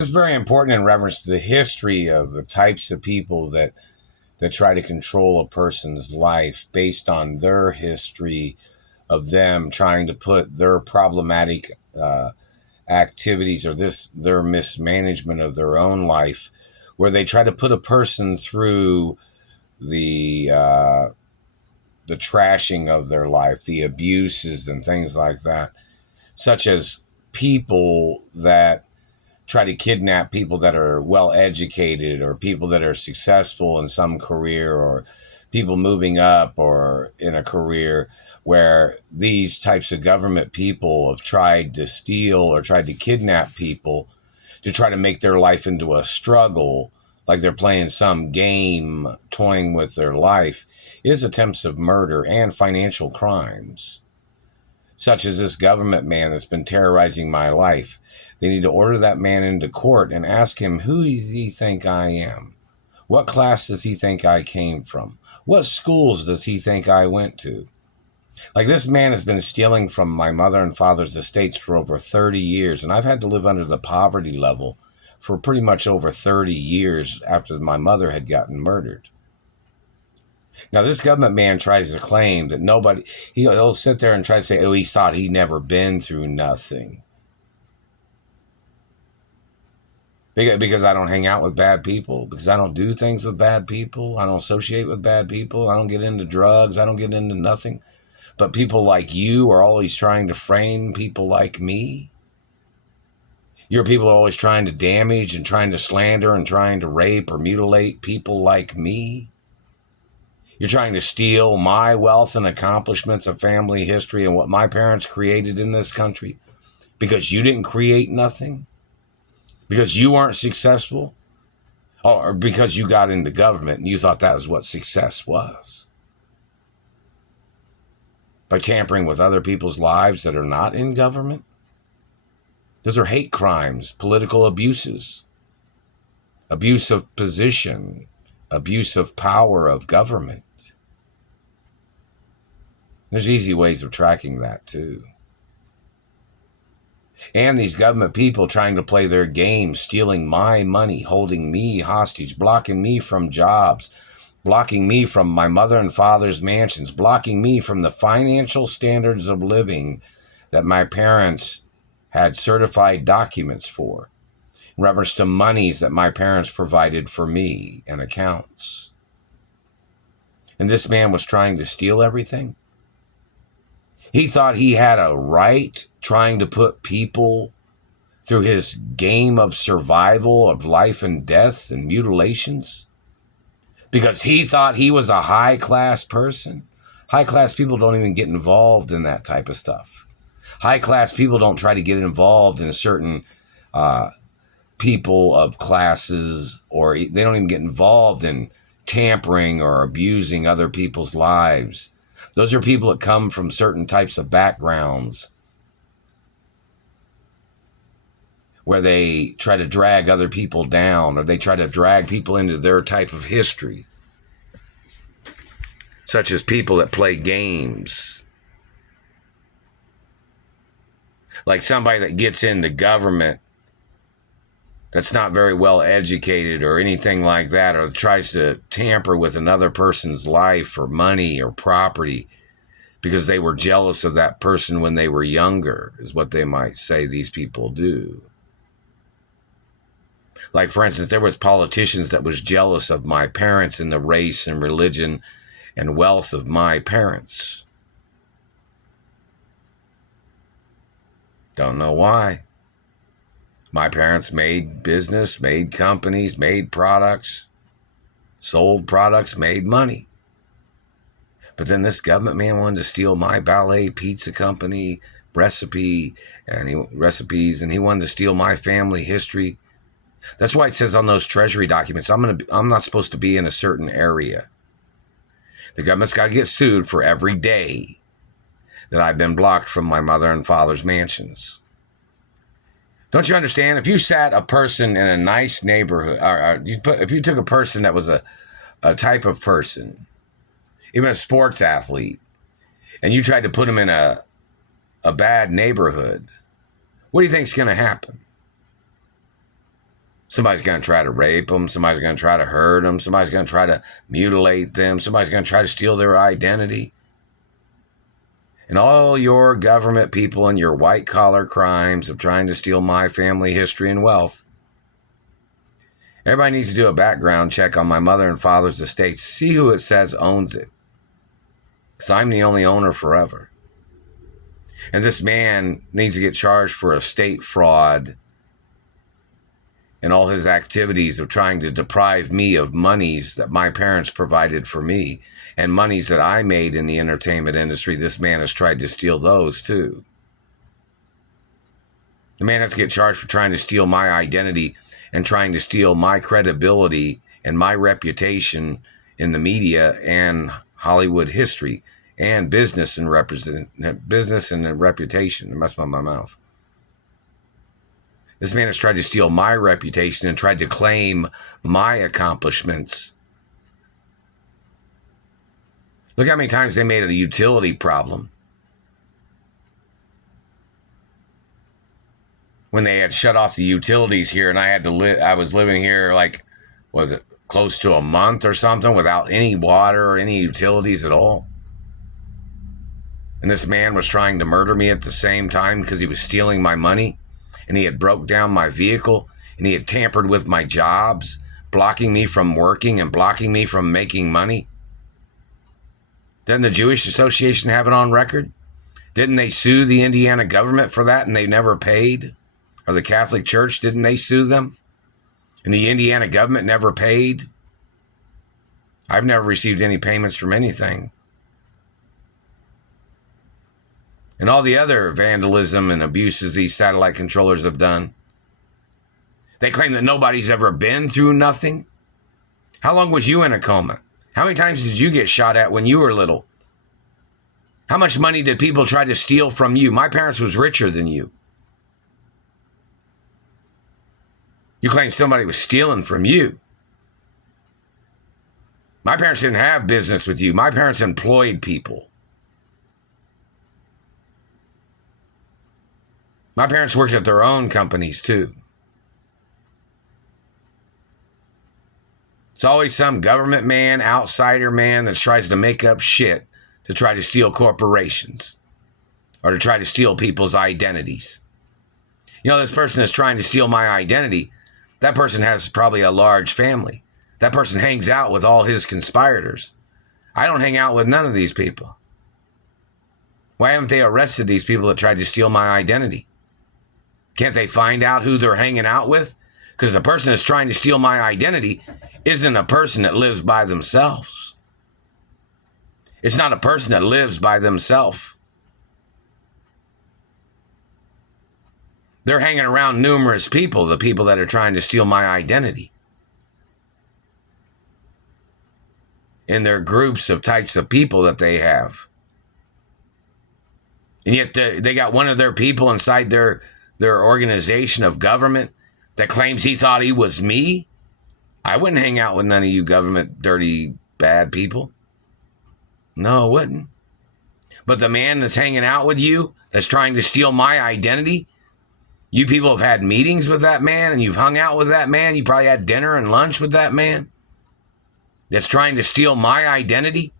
It's very important in reference to the history of the types of people that try to control a person's life based on their history of them trying to put their problematic activities or their mismanagement of their own life, where they try to put a person through the uh, the trashing of their life, the abuses and things like that, such as people that try to kidnap people that are well educated or people that are successful in some career or people moving up or in a career, where these types of government people have tried to steal or tried to kidnap people to try to make their life into a struggle, like they're playing some game, toying with their life, is attempts of murder and financial crimes, such as this government man that's been terrorizing my life. They need to order that man into court and ask him, who does he think I am? What class does he think I came from? What schools does he think I went to? Like, this man has been stealing from my mother and father's estates for over 30 years, and I've had to live under the poverty level for pretty much over 30 years after my mother had gotten murdered. Now, this government man tries to claim that nobody, he'll sit there and try to say, oh, he thought he'd never been through nothing. Because I don't hang out with bad people, because I don't do things with bad people, I don't associate with bad people, I don't get into drugs, I don't get into nothing. But people like you are always trying to frame people like me. Your people are always trying to damage and trying to slander and trying to rape or mutilate people like me. You're trying to steal my wealth and accomplishments of family history and what my parents created in this country because you didn't create nothing, because you weren't successful, or because you got into government and you thought that was what success was. By tampering with other people's lives that are not in government. Those are hate crimes, political abuses, abuse of position, abuse of power of government. There's easy ways of tracking that too. And these government people trying to play their game, stealing my money, holding me hostage, blocking me from jobs, blocking me from my mother and father's mansions, blocking me from the financial standards of living that my parents had certified documents for, in reference to monies that my parents provided for me and accounts. And this man was trying to steal everything. He thought he had a right trying to put people through his game of survival of life and death and mutilations because he thought he was a high-class person. High-class people don't even get involved in that type of stuff. High-class people don't try to get involved in certain people of classes, or they don't even get involved in tampering or abusing other people's lives. Those are people that come from certain types of backgrounds where they try to drag other people down, or they try to drag people into their type of history, such as people that play games. Like somebody that gets into government that's not very well educated or anything like that, or tries to tamper with another person's life or money or property because they were jealous of that person when they were younger, is what they might say these people do. Like, for instance, there was politicians that was jealous of my parents and the race and religion and wealth of my parents. Don't know why. My parents made business, made companies, made products, sold products, made money. But then this government man wanted to steal my ballet pizza company recipes, and he wanted to steal my family history. That's why it says on those treasury documents, I'm not supposed to be in a certain area. The government's got to get sued for every day that I've been blocked from my mother and father's mansions. Don't you understand? If you sat a person in a nice neighborhood, if you took a person that was a type of person, even a sports athlete, and you tried to put him in a bad neighborhood, what do you think is going to happen? Somebody's going to try to rape them. Somebody's going to try to hurt them. Somebody's going to try to mutilate them. Somebody's going to try to steal their identity. And all your government people and your white-collar crimes of trying to steal my family history and wealth. Everybody needs to do a background check on my mother and father's estates. See who it says owns it. Because I'm the only owner forever. And this man needs to get charged for estate fraud and all his activities of trying to deprive me of monies that my parents provided for me and monies that I made in the entertainment industry. This man has tried to steal those too. The man has to get charged for trying to steal my identity and trying to steal my credibility and my reputation in the media and Hollywood history and business and reputation. It messed up my mouth. This man has tried to steal my reputation and tried to claim my accomplishments. Look how many times they made it a utility problem. When they had shut off the utilities here and I had to I was living here like, was it close to a month or something without any water or any utilities at all. And this man was trying to murder me at the same time because he was stealing my money. And he had broke down my vehicle, and he had tampered with my jobs, blocking me from working and blocking me from making money. Didn't the Jewish Association have it on record? Didn't they sue the Indiana government for that and they never paid? Or the Catholic Church, didn't they sue them? And the Indiana government never paid? I've never received any payments from anything. And all the other vandalism and abuses these satellite controllers have done. They claim that nobody's ever been through nothing. How long was you in a coma? How many times did you get shot at when you were little? How much money did people try to steal from you? My parents was richer than you. You claim somebody was stealing from you. My parents didn't have business with you. My parents employed people. My parents worked at their own companies too. It's always some government man, outsider man that tries to make up shit to try to steal corporations or to try to steal people's identities. You know, this person is trying to steal my identity. That person has probably a large family. That person hangs out with all his conspirators. I don't hang out with none of these people. Why haven't they arrested these people that tried to steal my identity? Can't they find out who they're hanging out with? Because the person that's trying to steal my identity isn't a person that lives by themselves. It's not a person that lives by themselves. They're hanging around numerous people, the people that are trying to steal my identity. In their groups of types of people that they have. And yet they got one of their people inside their organization of government that claims he thought he was me. I wouldn't hang out with none of you government dirty, bad people. No, I wouldn't. But the man that's hanging out with you, that's trying to steal my identity, you people have had meetings with that man and you've hung out with that man. You probably had dinner and lunch with that man that's trying to steal my identity.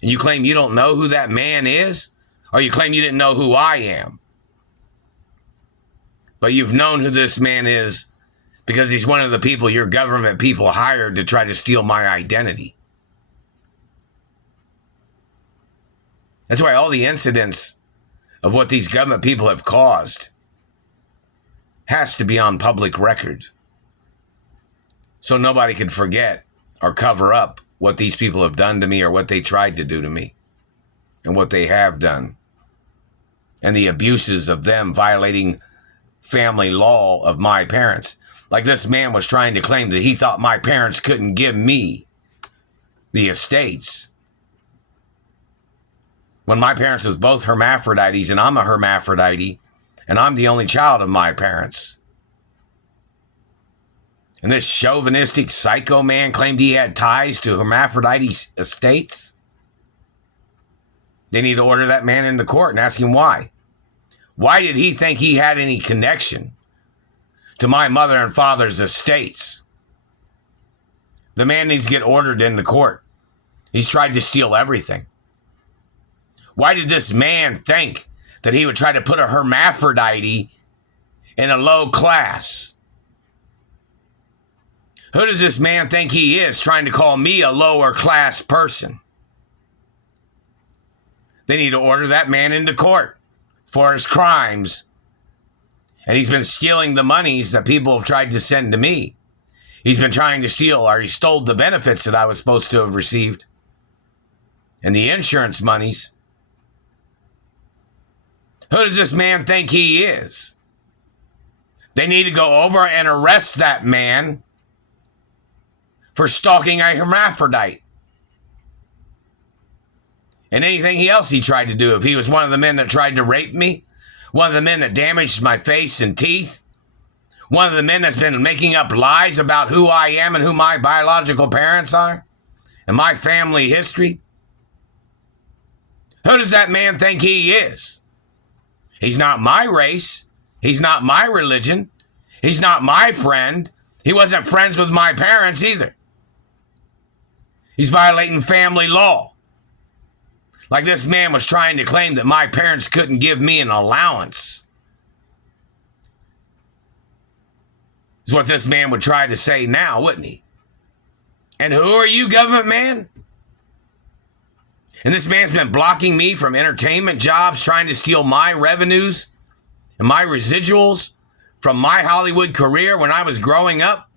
And you claim you don't know who that man is, or you claim you didn't know who I am. But you've known who this man is because he's one of the people your government people hired to try to steal my identity. That's why all the incidents of what these government people have caused has to be on public record. So nobody can forget or cover up what these people have done to me or what they tried to do to me and what they have done. And the abuses of them violating family law of my parents. Like this man was trying to claim that he thought my parents couldn't give me the estates. When my parents was both hermaphrodites and I'm a hermaphrodite and I'm the only child of my parents. And this chauvinistic psycho man claimed he had ties to hermaphrodite estates. They need to order that man into court and ask him why. Why did he think he had any connection to my mother and father's estates. The man needs to get ordered into court. He's tried to steal everything. Why did this man think that he would try to put a hermaphrodite in a low class? Who does this man think he is, trying to call me a lower class person? They need to order that man into court for his crimes. And he's been stealing the monies that people have tried to send to me. He's been trying to steal, or he stole the benefits that I was supposed to have received. And the insurance monies. Who does this man think he is? They need to go over and arrest that man for stalking a hermaphrodite. And anything else he tried to do. If he was one of the men that tried to rape me, one of the men that damaged my face and teeth, one of the men that's been making up lies about who I am and who my biological parents are, and my family history. Who does that man think he is? He's not my race. He's not my religion. He's not my friend. He wasn't friends with my parents either. He's violating family law. Like this man was trying to claim that my parents couldn't give me an allowance. Is what this man would try to say now, wouldn't he? And who are you, government man? And this man's been blocking me from entertainment jobs, trying to steal my revenues and my residuals from my Hollywood career when I was growing up.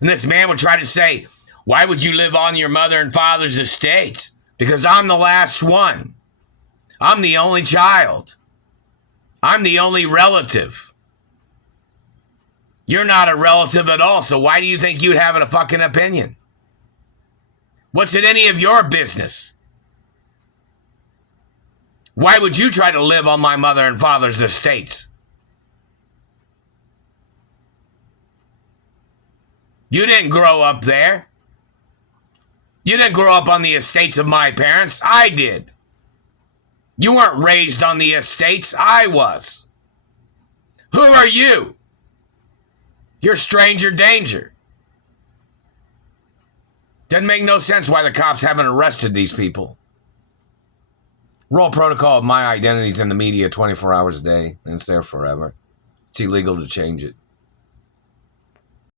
And this man would try to say, why would you live on your mother and father's estates? Because I'm the last one. I'm the only child. I'm the only relative. You're not a relative at all, so why do you think you'd have a fucking opinion? What's it any of your business? Why would you try to live on my mother and father's estates? You didn't grow up there. You didn't grow up on the estates of my parents. I did. You weren't raised on the estates. I was. Who are you? You're stranger danger. Doesn't make no sense why the cops haven't arrested these people. Roll protocol of my identity's in the media 24 hours a day, and it's there forever. It's illegal to change it.